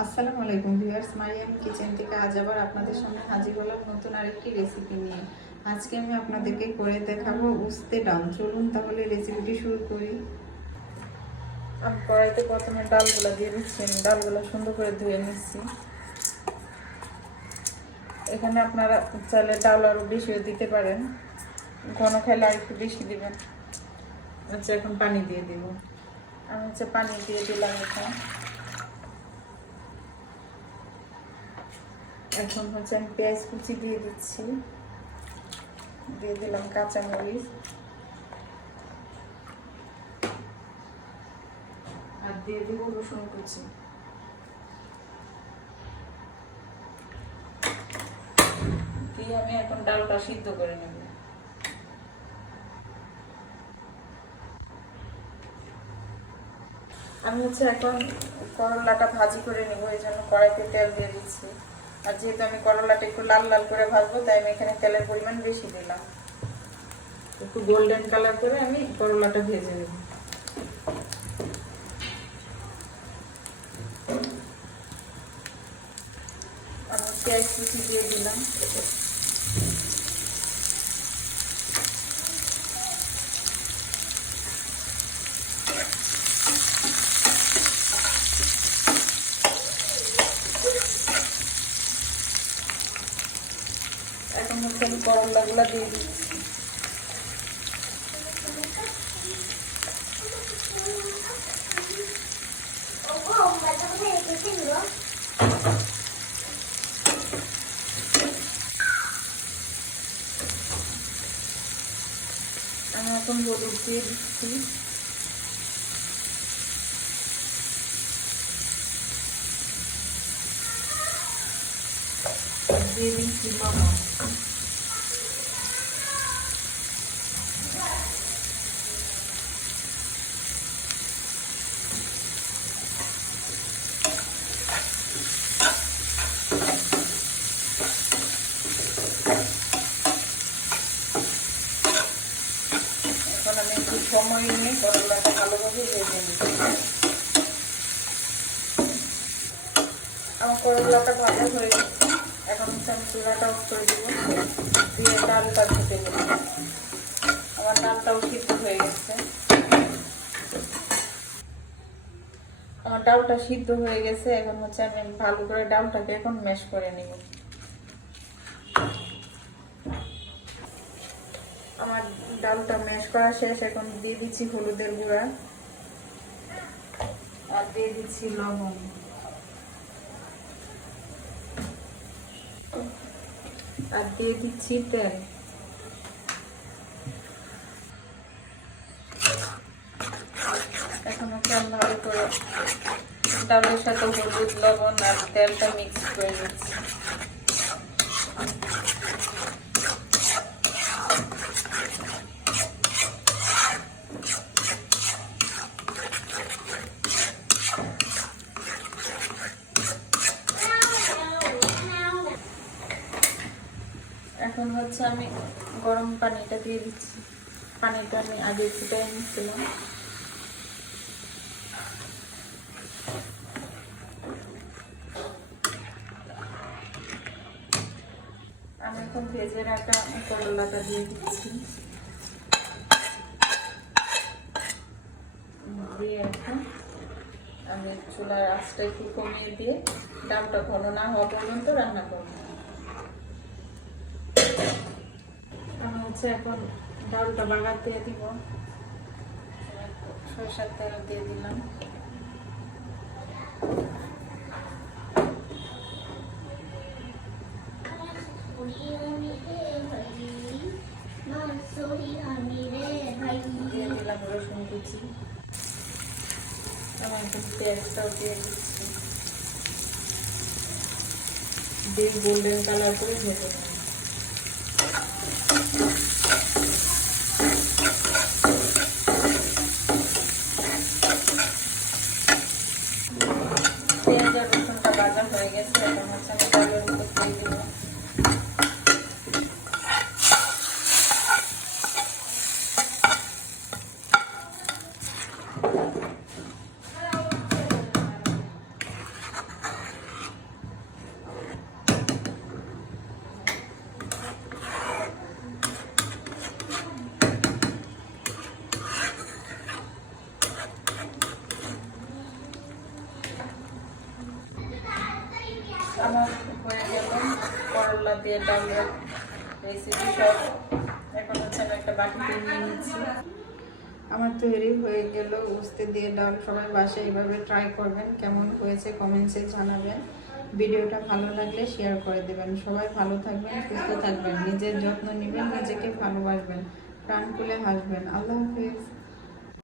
আসসালামু আলাইকুম viewers, Mariam kitchen থেকে আজ আবার আপনাদের সামনে হাজির হলাম নতুন আরেকটি রেসিপি নিয়ে। আজকে আমি আপনাদেরকে করে দেখাবো উস্তে ডাল। চলুন তাহলে রেসিপিটি শুরু করি। আমি কড়াইতে প্রথমে ডালগুলো দিয়ে দিচ্ছি। ডালগুলো সুন্দর করে ধুয়ে নিচ্ছি। এখানে আপনারা চাইলে ডাল আরও বেশিও দিতে পারেন, ঘন খেলে আর একটু বেশি দিবেন। আচ্ছা, এখন পানি দিয়ে দিব। আমি পানি দিয়ে দিলাম। এখন আমি পেঁয়াজ কুচি দিয়ে দিচ্ছি, দিয়ে দিলাম কাঁচামরিচ আর দিয়ে দিব রসুন কুচি। দিয়ে আমি এখন ডালটা সিদ্ধ করে নেব। আমি এখন করলাটা ভাজি করে নেব, এই জন্য কড়াইতে তেল দিয়ে দিচ্ছি। আর যেহেতু আমি করলাটা একটু লাল লাল করে ভাজবো, তাই আমি এখানে তেলের পরিমাণ বেশি দিলাম। একটু গোল্ডেন কালার করে আমি করলাটা ভেজে নেব। আমি পেঁয়াজ কুচি দিয়ে দিলাম। এখন আমি করলাগুলো দিয়ে দিচ্ছি। আমি এখন হলুদ দিয়ে দিচ্ছি। দিয়ে দিচ্ছি লবণ। এখন আমি একটু সময় নিয়ে করলাটা ভালোভাবে ভেজে নিচ্ছি। আমার করলাটা ভাজা হয়ে গেছে। এখন আমি চুলাটা অফ করে দিব, দিয়ে ডালটা ধুতে দেব। আমার ডালটাও সিদ্ধ হয়ে গেছে। আমার ডালটা সিদ্ধ হয়ে গেছে। এখন আমি ভালো করে ডালটাকে এখন ম্যাশ করে নিব। আমার ডালটা ম্যাশ করা শেষ। এখন দিয়ে দিচ্ছি হলুদের গুঁড়া আর দিয়ে দিচ্ছি লবণ আর দিয়ে দিচ্ছি তেল। এখন ভালো করে ডালের সাথে হলুদ, লবণ আর তেলটা মিক্স করে দিচ্ছি। এখন আমি গরম পানিটা দিয়ে দিচ্ছি। পানিটা আমি আগে ফুটিয়ে নিচ্ছিলাম। আমি এখন ভেজে রাখা করলাটা দিয়ে দিচ্ছি। দিয়ে এখন আমি চুলার আঁচটা একটু কমিয়ে দিয়ে ডালটা ঘন না হওয়া পর্যন্ত রান্না করব। আমি এখন ডালটা বাগার দিয়ে দিব। সরষের তেল দিয়ে দিলাম। দিয়ে দিলাম রসুন কুচি। আমি এখন পেঁয়াজটাও দিয়ে দিচ্ছি। দিয়ে গোল্ডেন কালার করে ভেজে নেব। পেঁয়াজ আর রসুনটা ভাজা হয়ে গেছে। এখন আমি ডালের উপর দিয়ে দিব। দিয়ে ডালের রেসিপি সব এখন হচ্ছে আমি একটা বাটিতে নিয়ে নিচ্ছি। আমার তৈরি হয়ে গেল উস্তে দিয়ে ডাল। সবাই বাসায় এইভাবে ট্রাই করবেন, কেমন হয়েছে কমেন্টসে জানাবেন। ভিডিওটা ভালো লাগলে শেয়ার করে দেবেন। সবাই ভালো থাকবেন, সুস্থ থাকবেন, নিজের যত্ন নেবেন, নিজেকে ভালোবাসবেন, প্রাণ খুলে হাসবেন। আল্লাহ হাফিজ।